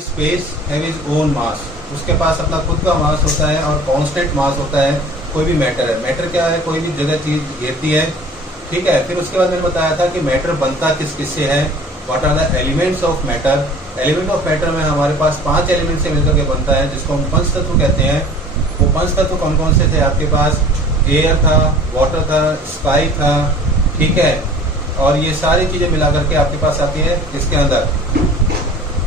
Space have is own मास, उसके पास अपना खुद का मास होता है और कांस्टेंट मास होता है कोई भी मैटर है। मैटर क्या है, कोई भी जगह चीज घेरती है, ठीक है। फिर उसके बाद मैंने बताया था कि मैटर बनता किस किस से है, what are the elements of matter. Element of matter में हमारे पास 5 एलिमेंट से मिलकर के बनता है, जिसको हम पंच तत्व कहते हैं। वो पंच तत्व कौन कौन से थे आपके पास, एयर था, वाटर था, स्काई था, ठीक है। और ये सारी चीजें मिला करके आपके पास आती है किसके अंदर,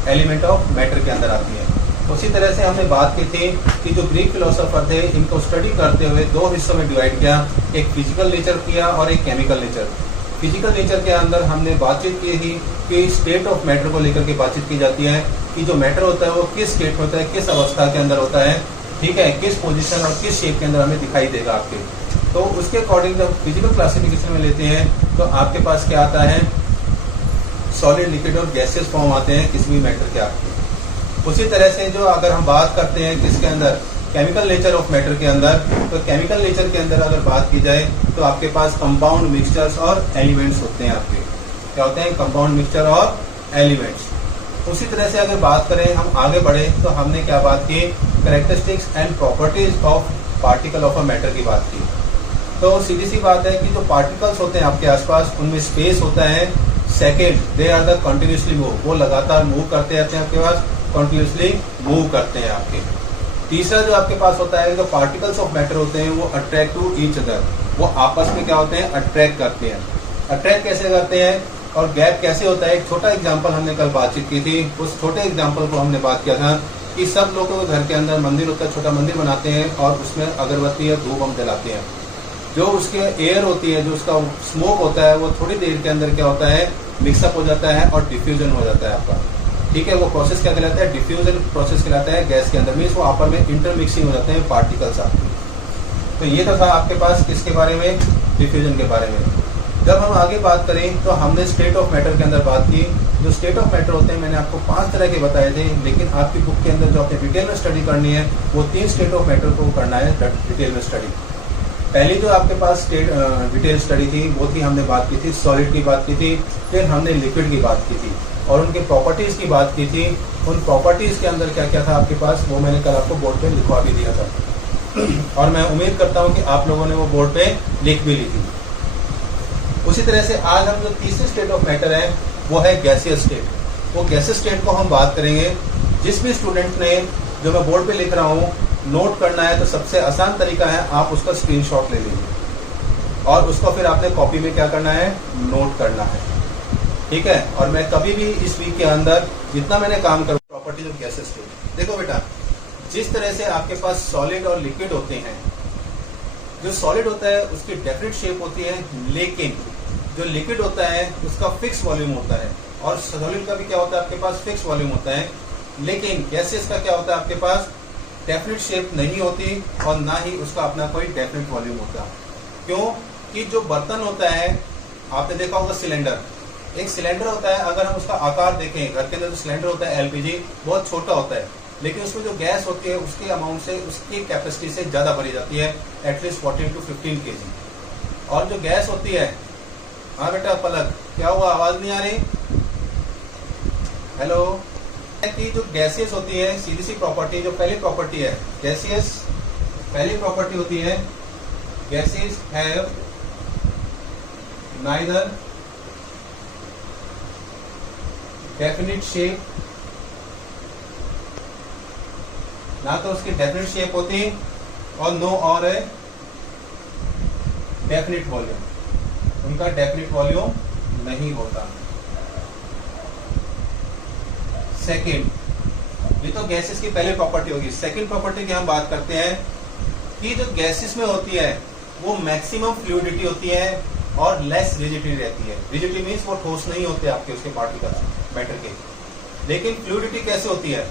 एलिमेंट ऑफ मैटर के अंदर आती है। उसी तरह से हमने बात की थी कि जो ग्रीक फिलोसोफर थे, इनको स्टडी करते हुए 2 हिस्सों में डिवाइड किया, एक फिजिकल नेचर किया और एक केमिकल नेचर। फिजिकल नेचर के अंदर हमने बातचीत की थी कि स्टेट ऑफ मैटर को लेकर के बातचीत की जाती है कि जो मैटर होता है वो किस स्टेट में होता है, किस अवस्था के अंदर होता है, ठीक है, किस पोजीशन और किस शेप के अंदर हमें दिखाई देगा आपके। तो उसके अकॉर्डिंग जब फिजिकल क्लासिफिकेशन में लेते हैं तो आपके पास क्या आता है, सॉलिड, लिक्विड और गैसियस फॉर्म आते हैं किसी भी मैटर के आपके। उसी तरह से जो अगर हम बात करते हैं किसके अंदर, केमिकल नेचर ऑफ मैटर के अंदर, तो केमिकल नेचर के अंदर अगर बात की जाए तो आपके पास कंपाउंड, मिक्सचर्स और एलिमेंट्स होते हैं आपके। क्या होते हैं, कंपाउंड, मिक्सचर और एलिमेंट्स। उसी तरह से अगर बात करें, हम आगे बढ़े तो हमने क्या बात की, characteristics and properties of particle of a matter की बात की। तो सीधी सी बात है कि जो पार्टिकल्स होते हैं आपके आसपास, उनमें स्पेस होता है। Second, they are the continuously move, वो लगातार मूव करते रहते हैं आपके पास, कंटिन्यूसली मूव करते हैं आपके। तीसरा जो आपके पास होता है, जो पार्टिकल्स ऑफ मैटर होते हैं वो अट्रैक्ट टू ईच अदर, वो आपस में क्या होते हैं, अट्रैक्ट करते हैं। अट्रैक्ट कैसे करते हैं और गैप कैसे होता है, एक छोटा एग्जांपल हमने कल बातचीत की थी। उस छोटे एग्जांपल को हमने बात किया था कि सब लोगों के घर के अंदर मंदिर होता है, छोटा मंदिर बनाते हैं और उसमें अगरबत्ती या धूप हम जलाते हैं। जो उसके एयर होती है, जो उसका स्मोक होता है, वो थोड़ी देर के अंदर क्या होता है, मिक्सअप हो जाता है और डिफ्यूजन हो जाता है आपका, ठीक है। वो प्रोसेस क्या कहलाता है, डिफ्यूजन प्रोसेस कहलाता है गैस के अंदर, मीन्स वो आपस में इंटरमिक्सिंग हो जाते हैं पार्टिकल्स आपके। तो ये तो था आपके पास किसके बारे में, डिफ्यूजन के बारे में। जब हम आगे बात करें तो हमने स्टेट ऑफ मैटर के अंदर बात की। जो स्टेट ऑफ मैटर होते हैं मैंने आपको 5 तरह के बताए थे, लेकिन आपकी बुक के अंदर जो आपने डिटेल में स्टडी करनी है वो 3 स्टेट ऑफ मैटर को करना है डिटेल में स्टडी। पहली जो आपके पास डिटेल स्टडी थी वो थी, हमने बात की थी सॉलिड की बात की थी, फिर हमने लिक्विड की बात की थी और उनके प्रॉपर्टीज की बात की थी। उन प्रॉपर्टीज के अंदर क्या क्या था आपके पास, वो मैंने कल आपको बोर्ड पे लिखवा भी दिया था और मैं उम्मीद करता हूँ कि आप लोगों ने वो बोर्ड पे लिख भी ली थी। उसी तरह से आज हम जो तीसरे स्टेट ऑफ मैटर है वो है गैसियस स्टेट। वो गैसियस स्टेट को हम बात करेंगे। जिस भी स्टूडेंट ने, जो मैं बोर्ड पे लिख रहा हूँ, नोट करना है तो सबसे आसान तरीका है आप उसका स्क्रीनशॉट ले लीजिए और उसको फिर आपने कॉपी में क्या करना है, नोट करना है, ठीक है। और मैं कभी भी इस वीक के अंदर जितना मैंने काम कर, प्रॉपर्टीज ऑफ गैसियस स्टेट, देखो बेटा, जिस तरह से आपके पास सॉलिड और लिक्विड होते हैं, जो सॉलिड होता है उसकी डेफिनेट शेप होती है, लेकिन जो लिक्विड होता है उसका फिक्स वॉल्यूम होता है, और सॉलिड का भी क्या होता है आपके पास, फिक्स वॉल्यूम होता है। लेकिन गैसेस का क्या होता है आपके पास, डेफिनेट शेप नहीं होती और ना ही उसका अपना कोई डेफिनेट वॉल्यूम होता। क्यों कि जो बर्तन होता है, आपने देखा होगा सिलेंडर, एक सिलेंडर होता है, अगर हम उसका आकार देखें, घर के अंदर जो सिलेंडर होता है एलपीजी, बहुत छोटा होता है, लेकिन उसमें जो गैस होती है उसके अमाउंट से, उसकी कैपेसिटी से ज्यादा भरी जाती है, एटलीस्ट 14 to 15 kg। और जो गैस होती है, हाँ बेटा पलक, क्या हुआ, आवाज नहीं आ रही, हेलो, कि जो गैसियस होती है, सीधी सी प्रॉपर्टी, जो पहली प्रॉपर्टी है गैसियस, पहली प्रॉपर्टी होती है gases have neither definite shape, ना तो उसकी डेफिनिट शेप होती और नो और है डेफिनिट वॉल्यूम, उनका डेफिनिट वॉल्यूम नहीं होता। सेकेंड, ये तो गैसेस की पहली प्रॉपर्टी होगी। सेकेंड प्रॉपर्टी की हम बात करते हैं कि जो गैसेस में होती है वो मैक्सिमम फ्लूइडिटी होती है और लेस रिजिडिटी रहती है। रिजिडिटी मीन्स वो ठोस नहीं होते आपके उसके पार्टिकल्स मैटर के। लेकिन फ्लूइडिटी कैसे होती है,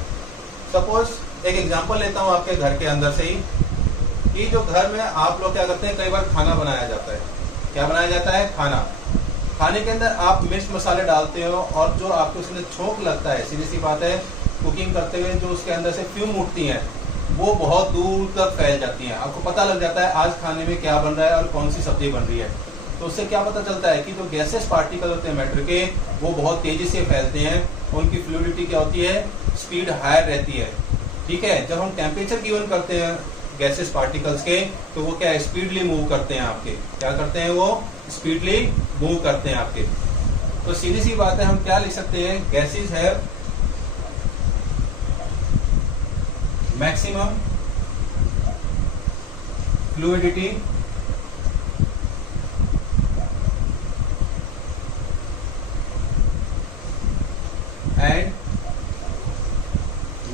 सपोज एक एग्जांपल लेता हूं आपके घर के अंदर से ही, कि जो घर में आप लोग क्या करते हैं, कई बार खाना बनाया जाता है। क्या बनाया जाता है, खाना। खाने के अंदर आप मिर्च मसाले डालते हो और जो आपको उसमें छोंक लगता है, सीधी सी बात है, कुकिंग करते हुए जो उसके अंदर से फ्यूम उठती हैं वो बहुत दूर तक फैल जाती हैं। आपको पता लग जाता है आज खाने में क्या बन रहा है और कौन सी सब्जी बन रही है। तो उससे क्या पता चलता है कि जो गैसेस पार्टिकल होते हैं मैटर के, वो बहुत तेजी से फैलते हैं उनकी फ्लूइडिटी क्या होती है, स्पीड हायर रहती है। ठीक है, जब हम टेम्परेचर गिवन करते हैं गैसेस पार्टिकल्स के, तो वो क्या है, स्पीडली मूव करते हैं आपके, क्या करते हैं, वो स्पीडली मूव करते हैं आपके। तो सीधी सी बात है, हम क्या लिख सकते हैं, gases have maximum fluidity and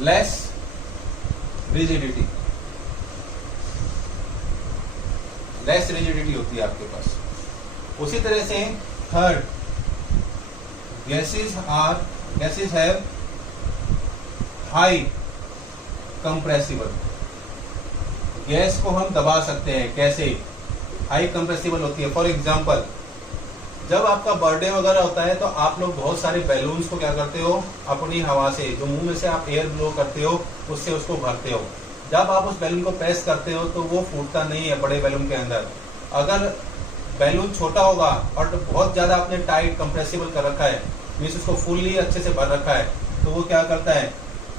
less rigidity. Less rigidity होती है आपके पास। उसी तरह से third, gases have high compressible. Gas को हम दबा सकते हैं, कैसे, हाई कंप्रेसिबल होती है। फॉर एग्जांपल, जब आपका बर्थडे वगैरह होता है तो आप लोग बहुत सारे बैलून्स को क्या करते हो, अपनी हवा से, जो मुंह में से आप एयर ब्लो करते हो, उससे उसको भरते हो। जब आप उस बैलून को प्रेस करते हो तो वो फूटता नहीं है बड़े बैलून के अंदर। अगर बैलून छोटा होगा और बहुत ज्यादा आपने टाइट कंप्रेसिबल कर रखा है, मीन्स उसको फुल्ली अच्छे से भर रखा है, तो वो क्या करता है,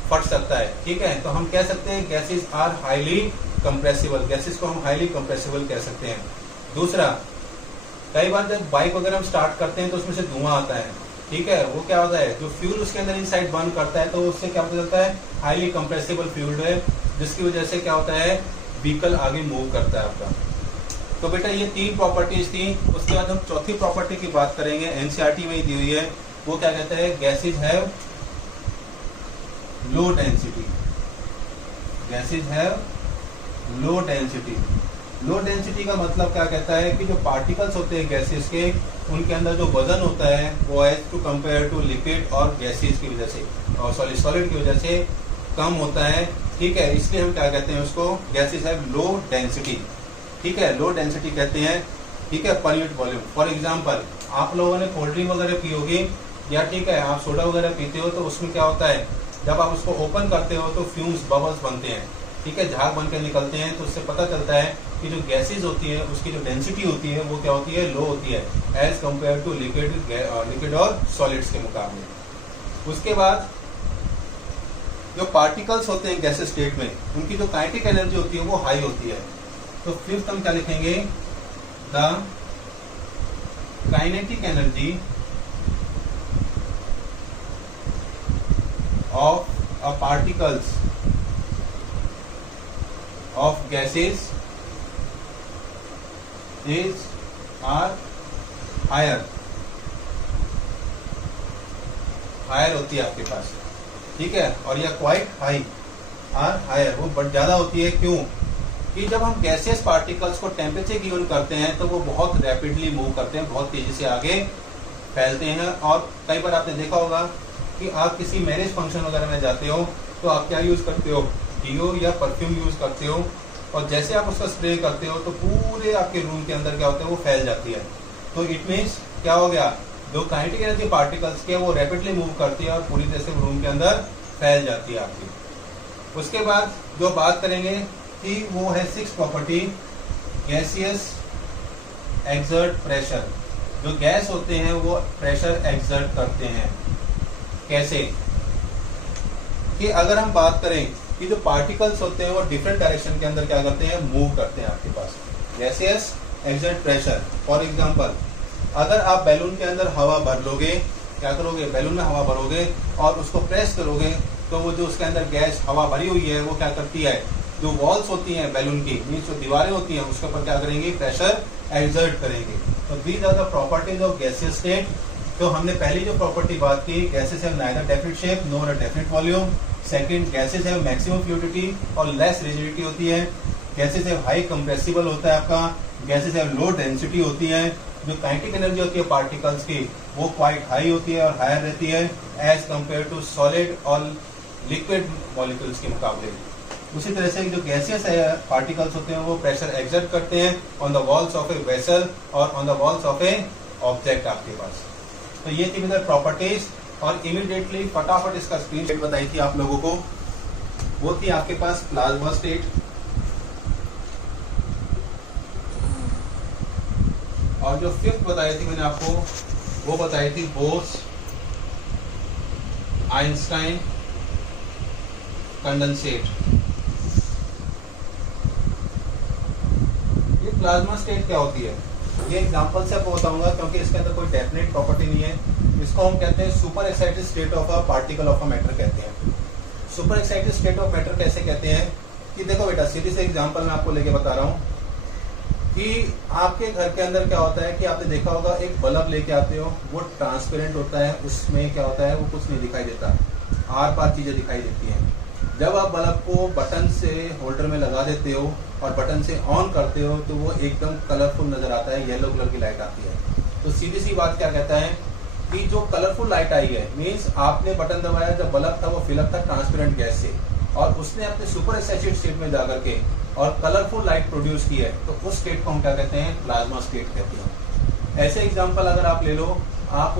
फट सकता है। ठीक है, तो हम कह सकते हैं gases are highly compressible. Gases को हम हाईली कंप्रेसिबल कह सकते हैं। दूसरा, कई बार जब बाइक वगैरह हम स्टार्ट करते हैं तो उसमें से धुआं आता है। ठीक है, वो क्या होता है, जो फ्यूल उसके अंदर इनसाइड बर्न करता है, तो उससे क्या पता चलता है, हाईली कंप्रेसिबल फ्यूल है, जिसकी वजह से क्या होता है, व्हीकल आगे मूव करता है आपका। तो बेटा ये 3 प्रॉपर्टीज थी। उसके बाद हम चौथी प्रॉपर्टी की बात करेंगे, एनसीईआरटी में ही दी हुई है। वो क्या कहते हैं, gases have low density. Gases have low density. Low density का मतलब क्या कहता है कि जो पार्टिकल्स होते हैं गैसेस के, उनके अंदर जो वजन होता है वो as to compare to liquid और गैसेस की वजह से, और सॉलिड की वजह से कम होता है। ठीक है, इसलिए हम क्या कहते हैं उसको, गैसेस हैव लो डेंसिटी। ठीक है, लो डेंसिटी कहते हैं। ठीक है, per unit volume. For example, आप लोगों ने कोल्ड ड्रिंक वगैरह पी होगी, या ठीक है आप सोडा वगैरह पीते हो, तो उसमें क्या होता है, जब आप उसको ओपन करते हो तो फ्यूम्स, बबल्स बनते हैं। ठीक है, झाग बन के निकलते हैं, तो उससे पता चलता है कि जो गैसेज होती है उसकी जो डेंसिटी होती है वो क्या होती है, लो होती है, एज कम्पेयर टू लिक्विड और सॉलिड्स के मुकाबले। उसके बाद जो पार्टिकल्स होते हैं गैसेज स्टेट में, उनकी जो काइनेटिक एनर्जी होती है वो हाई होती है। तो फिफ्थ हम क्या लिखेंगे, the kinetic energy of a particles of gases are higher होती है आपके पास। ठीक है, और यह क्वाइट हाई आर हायर, वो बट ज्यादा होती है। क्यों कि जब हम गैसियस पार्टिकल्स को टेम्परेचर गिवन करते हैं तो वो बहुत रैपिडली मूव करते हैं, बहुत तेजी से आगे फैलते हैं। और कई बार आपने देखा होगा कि आप किसी मैरिज फंक्शन वगैरह में जाते हो तो आप क्या यूज करते हो, डीओ या परफ्यूम यूज करते हो, और जैसे आप उसका स्प्रे करते हो तो पूरे आपके रूम के अंदर क्या होता है, वो फैल जाती है। तो इट मीन्स क्या हो गया, जो काइनेटिक एनर्जी पार्टिकल्स के वो रैपिडली मूव करती है और पूरी तरह से रूम के अंदर फैल जाती है आपकी। उसके बाद जो बात करेंगे कि वो है 6th property, gaseous exert pressure. जो गैस होते हैं वो प्रेशर एक्सर्ट करते हैं। कैसे कि अगर हम बात करें कि जो पार्टिकल्स होते हैं वो डिफरेंट डायरेक्शन के अंदर क्या करते हैं, मूव करते हैं आपके पास। Gaseous exert pressure. For example, अगर आप बैलून के अंदर हवा भर लोगे, क्या करोगे, बैलून में हवा भरोगे और उसको प्रेस करोगे, तो वो जो उसके अंदर गैस हवा भरी हुई है वो क्या करती है, जो वॉल्स होती हैं बैलून की, मीन्स जो दीवारें होती हैं उसके ऊपर क्या करेंगे, प्रेशर एक्सर्ट करेंगे। तो these are the properties of gaseous state. तो हमने पहली जो प्रॉपर्टी बात की, gases have neither definite shape nor a definite volume. Second, gases have maximum fluidity और लेस रिजिडिटी होती है। गैसेस हैव हाई कंप्रेसिबल होता है आपका। गैसेस हैव लो डेंसिटी होती है। जो काइनेटिक एनर्जी होती है पार्टिकल्स की वो क्वाइट हाई होती है और हायर रहती है एज कंपेयर टू सॉलिड और लिक्विड मॉलिक्यूल्स के मुकाबले। उसी तरह से जो गैसियस पार्टिकल्स होते हैं वो प्रेशर एक्सर्ट करते हैं on the walls of a vessel और on the walls of a object आपके पास। तो ये थी मेरे प्रॉपर्टीज, और इमीडिएटली फटाफट इसका स्क्रीनशॉट बताई थी आप लोगों को, वो थी आपके पास प्लाज्मा स्टेट, और जो 5th बताई थी मैंने आपको वो बताई थी बोस आइंस्टाइन कंडेंसेट। ये प्लाज्मा स्टेट क्या होती है, ये एग्जांपल से आपको बताऊंगा क्योंकि इसके अंदर कोई डेफिनेट प्रॉपर्टी नहीं है। इसको हम कहते हैं super excited state of a particle of a matter कहते हैं। Super excited state of matter कैसे कहते हैं कि देखो बेटा, सीधी से एग्जांपल मैं आपको लेके बता रहा हूँ कि आपके घर के अंदर क्या होता है कि आपने देखा होगा एक बल्ब लेके आते हो, वो ट्रांसपेरेंट होता है, उसमें क्या होता है वो कुछ नहीं दिखाई देता, आर पार चीजें दिखाई देती हैं। जब आप बल्ब को बटन से होल्डर में लगा देते हो और बटन से ऑन करते हो तो वो एकदम कलरफुल नजर आता है, येलो कलर की लाइट आती है। तो सीधी सी बात क्या कहता है कि जो कलरफुल लाइट आई है मीन्स आपने बटन दबाया, जब बल्ब था वो फिलअप था ट्रांसपेरेंट गैस से और उसने अपने सुपर एक्साइटेड स्टेट में जाकर के और कलरफुल लाइट प्रोड्यूस की है, तो उस स्टेट को हम क्या कहते हैं, प्लाज्मा स्टेट कहते हैं। ऐसे एग्जांपल अगर आप ले लो, आप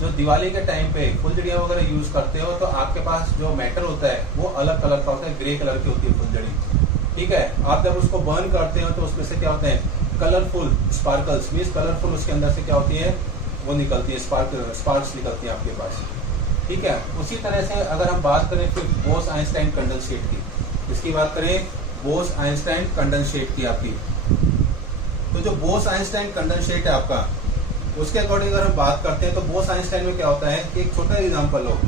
जो दिवाली के टाइम पे फुलझड़ियाँ वगैरह यूज करते हो तो आपके पास जो मेटल होता है वो अलग कलर का होता है, ग्रे कलर की होती है फुलझड़ी, ठीक है। आप जब उसको बर्न करते हो तो उसमें से क्या होते हैं, कलरफुल स्पार्कल्स, मीन्स कलरफुल उसके अंदर से क्या होती है, वो निकलती है, स्पार्क्स निकलती है आपके पास, ठीक है। उसी तरह से अगर हम बात करें फिर बोस आइंस्टाइन कंडेंसेट की, इसकी बात करें बोस आइंस्टाइन कंडेंसेट की आपकी, तो जो बोस आइंस्टाइन कंडेंसेट है आपका, उसके अकॉर्डिंग अगर हम बात करते हैं तो बोस आइंस्टाइन में क्या होता है कि एक छोटा एग्जांपल लो,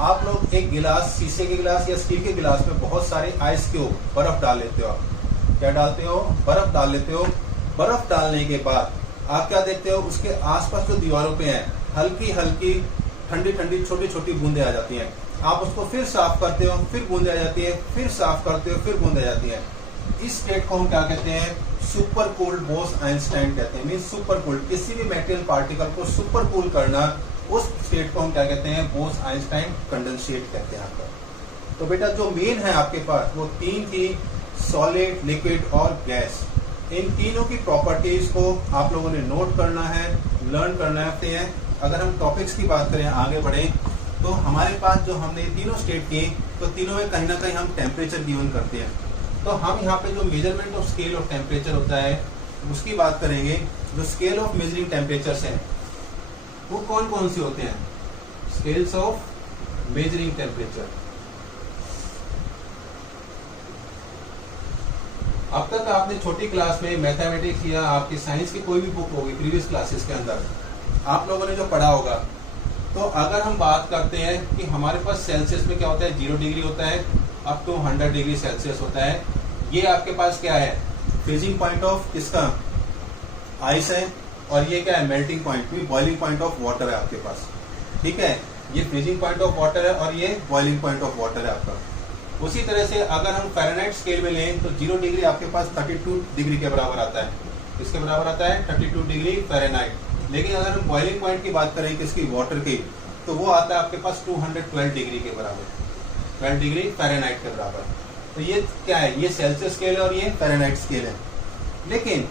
आप लोग एक गिलास, शीशे के गिलास या स्टील के गिलास में बहुत सारे आइस क्यूब, बर्फ डाल लेते हो। आप क्या डालते हो, बर्फ डाल लेते हो। बर्फ डालने के बाद आप क्या देखते हो, उसके आसपास जो दीवारों पे है हल्की हल्की ठंडी ठंडी छोटी छोटी बूंदे आ जाती हैं। आप उसको फिर साफ करते हो, फिर बूंदे आ जाती है, फिर साफ करते हो, फिर बूंदे आ जाती है। इस स्टेट को हम क्या कहते हैं, सुपर कूल्ड बोस आइंस्टाइन कहते हैं। मींस सुपर कूल्ड, किसी भी मेटेरियल पार्टिकल को सुपर कूल करना, उस स्टेट को हम क्या कहते हैं, बोस आइंस्टाइन कंडेंसेट कहते हैं आपका। तो बेटा जो मेन है आपके पास वो तीन थी, सॉलिड, लिक्विड और गैस। इन तीनों की प्रॉपर्टीज को आप लोगों ने नोट करना है, लर्न करना है। अगर हम टॉपिक्स की बात करें, आगे बढ़े, तो हमारे पास जो हमने तीनों स्टेट की, तो तीनों में कहीं ना कहीं हम टेम्परेचर गिवन करते हैं। तो हम यहाँ पे जो measurement of scale of temperature होता है उसकी बात करेंगे। जो स्केल ऑफ मेजरिंग टेम्परेचर्स हैं वो कौन कौन से होते हैं, स्केल्स ऑफ मेजरिंग टेम्परेचर। अब तक आपने छोटी क्लास में मैथमेटिक्स या आपकी साइंस की कोई भी बुक होगी प्रीवियस क्लासेस के अंदर, आप लोगों ने जो पढ़ा होगा, तो अगर हम बात करते हैं कि हमारे पास सेल्सियस में क्या होता है, 0 डिग्री होता है अप टू 100 डिग्री सेल्सियस होता है। ये आपके पास क्या है, फ्रीजिंग पॉइंट ऑफ किसका, आइस है, और ये क्या है, melting point, boiling point of water है आपके पास, ठीक है। ये फ्रीजिंग पॉइंट ऑफ वाटर है और ये बॉइलिंग पॉइंट ऑफ वाटर है आपका। उसी तरह से अगर हम फ़ारेनहाइट स्केल में लें तो 0 डिग्री आपके पास 32 डिग्री के बराबर आता है। किसके बराबर आता है, 32 डिग्री फ़ारेनहाइट। लेकिन अगर हम बॉइलिंग पॉइंट की बात करें किसकी, वाटर की, तो वो आता है आपके पास 212 डिग्री के बराबर, 12 डिग्री फ़ारेनहाइट के बराबर। तो ये क्या है, ये सेल्सियस स्केल है और ये फ़ारेनहाइट स्केल है। लेकिन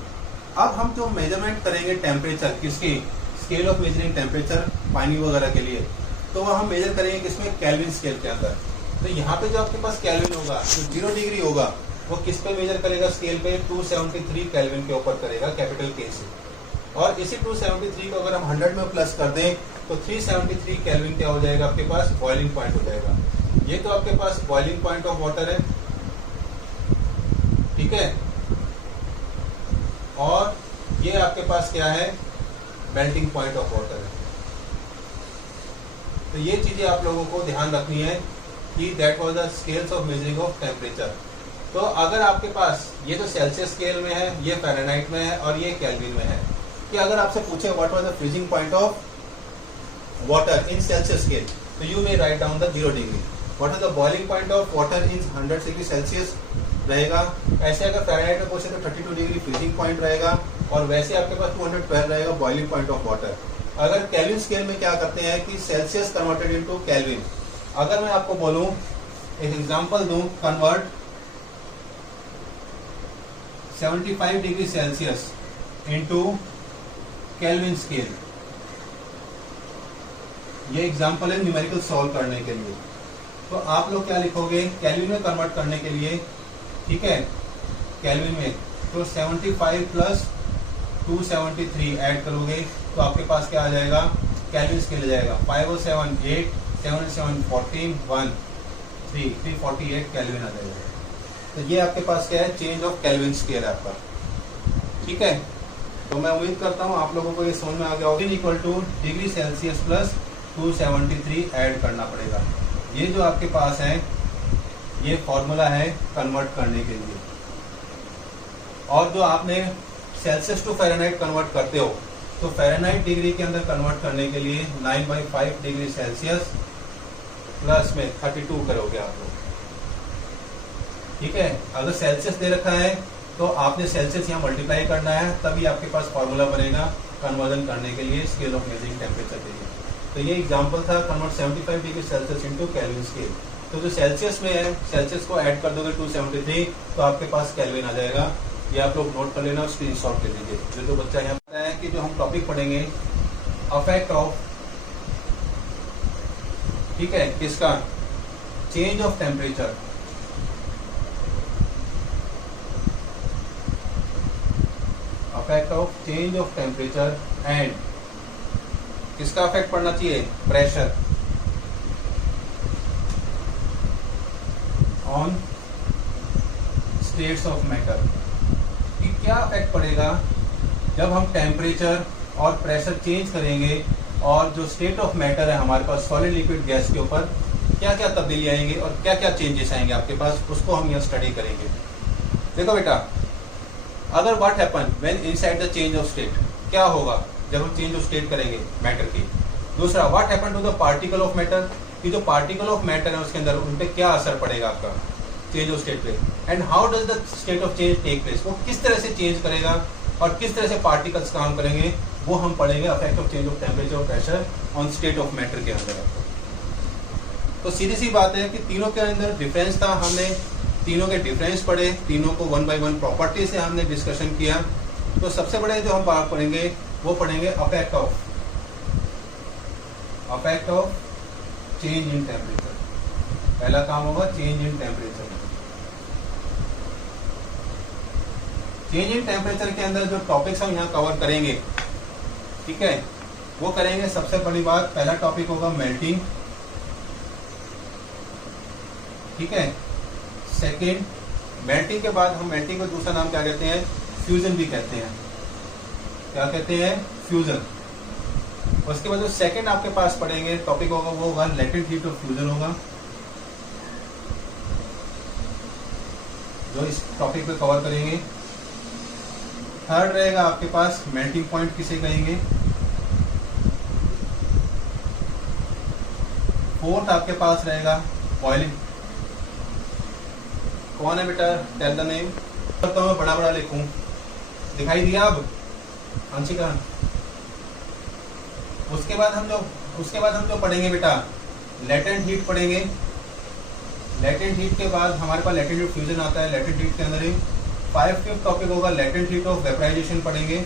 अब हम जो मेजरमेंट करेंगे टेम्परेचर, किसकी, स्केल ऑफ मेजरिंग टेम्परेचर पानी वगैरह के लिए, तो वह हम मेजर करेंगे किसमें, केल्विन स्केल के अंदर। तो यहाँ पे जो आपके पास केल्विन होगा, जो 0 डिग्री होगा, वो किस पे मेजर करेगा स्केल पे, 273 केल्विन के ऊपर करेगा, कैपिटल के से। और इसी 273 को अगर हम 100 में प्लस कर दें तो 373 केल्विन क्या हो जाएगा आपके पास, बॉइलिंग पॉइंट हो जाएगा। ये तो आपके पास बॉइलिंग पॉइंट ऑफ वाटर है, ठीक है, और ये आपके पास क्या है, मेल्टिंग पॉइंट ऑफ वाटर है। तो ये चीजें आप लोगों को ध्यान रखनी है कि that was the scales of measuring of temperature. तो अगर आपके पास ये तो सेल्सियस स्केल में है, ये फ़ारेनहाइट में है और ये केल्विन में है, कि अगर आपसे पूछे what was the freezing point of water in Celsius scale, तो you may write down the 0 degree. What is the boiling point of water in 100 degree Celsius रहेगा। ऐसे अगर फ़ारेनहाइट में पूछे तो 32 डिग्री फ्रीजिंग पॉइंट रहेगा, और वैसे आपके पास 212 रहेगा बॉइलिंग पॉइंट ऑफ वाटर। अगर केल्विन स्केल में क्या करते हैं कि सेल्सियस कन्वर्टेड इनटू केल्विन। अगर मैं आपको बोलूं, एक एग्जांपल दूं, convert 75 degree Celsius into kelvin scale, ये एग्जांपल है न्यूमेरिकल सॉल्व करने के लिए। तो आप लोग क्या लिखोगे, केल्विन में कन्वर्ट करने के लिए, ठीक है, केल्विन में, तो 75 प्लस 273 ऐड करोगे तो आपके पास क्या आ जाएगा, केल्विन स्केल आ जाएगा 5078 348 केल्विन आ जाएगा। तो ये आपके पास क्या है, चेंज ऑफ केल्विन स्केल है आपका। ठीक है, तो मैं उम्मीद करता हूँ आप लोगों को ये समझ में आ गया होगा। Equal two degree Celsius plus 273 add करना पड़ेगा। ये जो आपके पास है ये फॉर्मूला है कन्वर्ट करने के लिए। और जो आपने सेल्सियस टू फ़ारेनहाइट कन्वर्ट करते हो तो फ़ारेनहाइट डिग्री के अंदर कन्वर्ट करने के लिए 9/5 डिग्री सेल्सियस प्लस में 32 करोगे आप लोग। ठीक है, अगर सेल्सियस दे रखा है तो आपने सेल्सियस यहाँ मल्टीप्लाई करना है, तभी आपके पास फॉर्मूला बनेगा कन्वर्जन करने के लिए स्केल ऑफ मेजरिंग टेम्परेचर के लिए। तो ये एग्जांपल था convert 75 degree Celsius into kelvin scale. तो जो सेल्सियस में है, सेल्सियस को ऐड कर दोगे 273 तो आपके पास केल्विन आ जाएगा। ये आप लोग नोट कर लेना और स्क्रीनशॉट ले लीजिए। जो बच्चा यहाँ पता है कि जो हम टॉपिक पढ़ेंगे अफेक्ट ऑफ, ठीक है, किसका, change of temperature, affect of change of temperature and किसका अफेक्ट पड़ना चाहिए, pressure on states of matter. कि क्या इफेक्ट पड़ेगा जब हम टेम्परेचर और प्रेशर चेंज करेंगे और जो स्टेट ऑफ मैटर है हमारे पास सॉलिड लिक्विड गैस के ऊपर क्या क्या तब्दीली आएंगे और क्या क्या चेंजेस आएंगे आपके पास, उसको हम यहाँ स्टडी करेंगे। देखो बेटा, अगर what happen when inside the change of state, क्या होगा जब हम चेंज ऑफ स्टेट करेंगे मैटर की। दूसरा, what happen to the particle of matter, कि जो पार्टिकल ऑफ मैटर है उसके अंदर उन पे क्या असर पड़ेगा आपका चेंज ऑफ स्टेट पे। And how does the state of change take place, वो किस तरह से चेंज करेगा और किस तरह से पार्टिकल्स काम करेंगे, वो हम पढ़ेंगे effect of change of temperature और pressure on state of matter के अंदर। तो सीधी सी बात है कि तीनों के अंदर डिफरेंस था, हमने तीनों के डिफरेंस पढ़े, तीनों को 1 by 1 प्रॉपर्टी से हमने डिस्कशन किया। तो सबसे बड़े जो हम बात पढ़ेंगे वो पढ़ेंगे effect of change in temperature. पहला काम होगा change in temperature. Change in temperature के अंदर जो टॉपिक्स हम यहाँ कवर करेंगे, ठीक है, वो करेंगे। सबसे बड़ी बात, पहला टॉपिक होगा मेल्टिंग, ठीक है। सेकेंड, मेल्टिंग के बाद हम मेल्टिंग को दूसरा नाम क्या कहते हैं, फ्यूजन भी कहते हैं। क्या कहते हैं, फ्यूजन। उसके बाद जो सेकेंड आपके पास पढ़ेंगे टॉपिक होगा वो होगा लेटेंट हीट ऑफ फ्यूजन होगा, जो इस टॉपिक पे कवर करेंगे। थर्ड रहेगा आपके पास मेल्टिंग पॉइंट किसे कहेंगे। फोर्थ आपके पास रहेगा बॉइलिंग। कौन है बेटा, टेल द नेम। तो मैं बड़ा बड़ा लिखूं, दिखाई दिया अब अंशिका। उसके बाद हम जो पढ़ेंगे बेटा, लेटेंट हीट पढ़ेंगे। लेटेंट हीट के बाद हमारे पास लेटेंट हीट फ्यूजन आता है। लेटेंट हीट के अंदर ही 5th टॉपिक होगा लेटेंट हीट ऑफ वेपोराइजेशन पढ़ेंगे,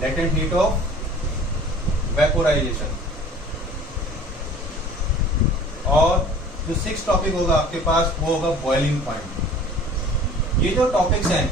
लेटेंट हीट ऑफ वेपोराइजेशन। और जो 6th टॉपिक होगा आपके पास वो होगा बॉइलिंग पॉइंट। ये जो टॉपिक्स हैं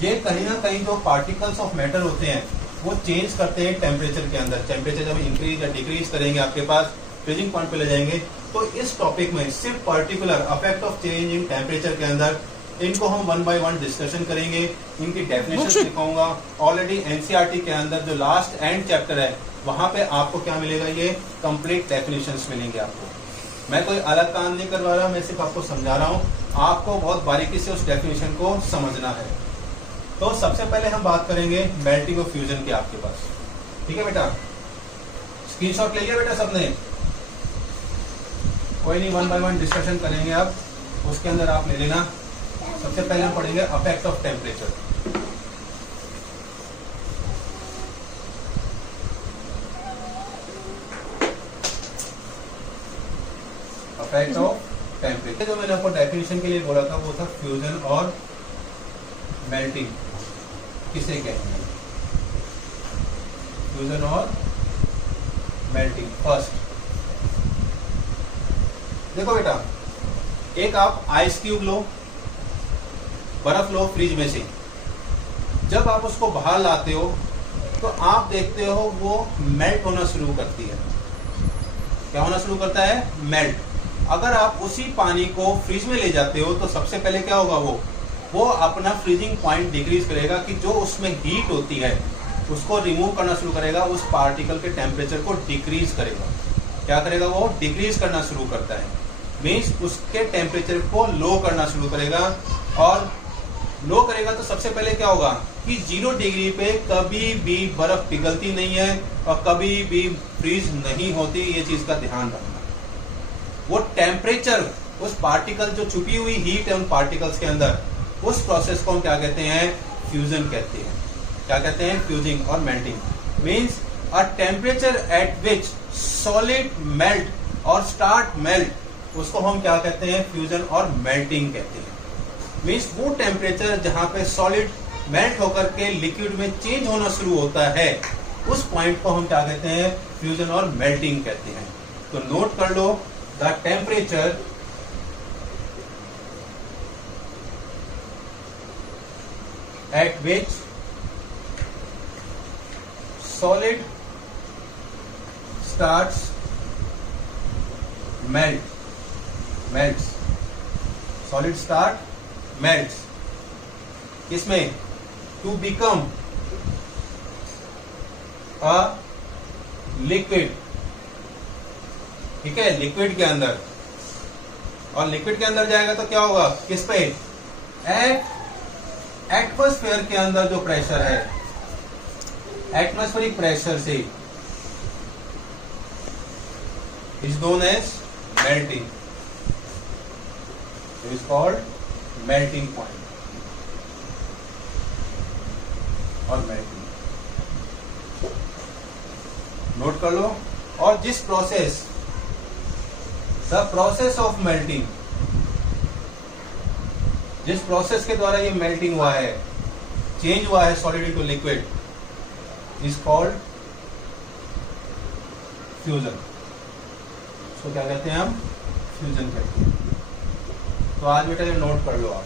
ये कहीं ना कहीं जो पार्टिकल्स ऑफ मैटर होते हैं वो चेंज करते हैं टेम्परेचर के अंदर। टेम्परेचर जब इंक्रीज या डिक्रीज करेंगे आपके पास फ्रीजिंग पॉइंट पे ले जाएंगे। तो इस टॉपिक में सिर्फ particular affect of change in temperature के अंदर इनको हम 1 by 1 डिस्कशन करेंगे। इनकी डेफिनेशन दिखाऊंगा। ऑलरेडी एनसीईआरटी के अंदर जो लास्ट एंड चैप्टर है वहां पे आपको क्या मिलेगा, ये कंप्लीट डेफिनेशंस मिलेंगे आपको। मैं कोई अलग काम नहीं करवा रहा, मैं सिर्फ आपको समझा रहा हूँ। आपको बहुत बारीकी से उस डेफिनेशन को समझना है। तो सबसे पहले हम बात करेंगे मेल्टिंग ऑफ फ्यूजन की आपके पास, ठीक है बेटा। स्क्रीनशॉट ले लिया बेटा सबने, कोई नहीं, 1 by 1 डिस्कशन करेंगे आप, उसके अंदर आप ले लेना। सबसे पहले हम पढ़ेंगे effect of temperature. Affect of temperature जो मैंने आपको डेफिनेशन के लिए बोला था वो था फ्यूजन और मेल्टिंग किसे कहते हैं, फ्यूजन और मेल्टिंग। फर्स्ट देखो बेटा, एक आप आइस क्यूब लो, बर्फ लो फ्रिज में से, जब आप उसको बाहर लाते हो तो आप देखते हो वो मेल्ट होना शुरू करती है। क्या होना शुरू करता है, मेल्ट। अगर आप उसी पानी को फ्रिज में ले जाते हो तो सबसे पहले क्या होगा, वो अपना फ्रीजिंग पॉइंट डिक्रीज करेगा कि जो उसमें हीट होती है उसको रिमूव करना शुरू करेगा, उस पार्टिकल के टेम्परेचर को डिक्रीज करेगा। क्या करेगा, वो डिक्रीज करना शुरू करता है, मीन्स उसके टेम्परेचर को लो करना शुरू करेगा। और लो करेगा तो सबसे पहले क्या होगा कि 0 डिग्री पे कभी भी बर्फ पिघलती नहीं है और कभी भी फ्रीज नहीं होती, ये चीज का ध्यान रखना। वो टेम्परेचर, उस पार्टिकल जो छुपी हुई हीट है उन पार्टिकल्स के अंदर, उस प्रोसेस को हम क्या कहते हैं, फ्यूजन कहते हैं। क्या कहते हैं, फ्यूजिंग और melting. Means a temperature at which solid melt और स्टार्ट मेल्ट, उसको हम क्या कहते हैं, फ्यूजन और मेल्टिंग कहते हैं। मीन्स वो टेम्परेचर जहां पे सॉलिड मेल्ट होकर के लिक्विड में चेंज होना शुरू होता है, उस पॉइंट को हम क्या कहते हैं, फ्यूजन और मेल्टिंग कहते हैं। तो नोट कर लो, the temperature at which solid starts melts, solid start melts, किसमें, to become a liquid, ठीक है, लिक्विड के अंदर। और लिक्विड के अंदर जाएगा तो क्या होगा, किस पे, एट एटमॉस्फेयर के अंदर जो प्रेशर है, एटमॉस्फेरिक प्रेशर से, is known as melting, is called melting point और मेल्टिंग। नोट कर लो। और जिस process, the process of melting, जिस प्रोसेस के द्वारा ये मेल्टिंग हुआ है, चेंज हुआ है solid into liquid, is called fusion. इसको क्या कहते हैं हम, फ्यूजन कहते हैं। तो आज बेटा ये नोट कर लो आप।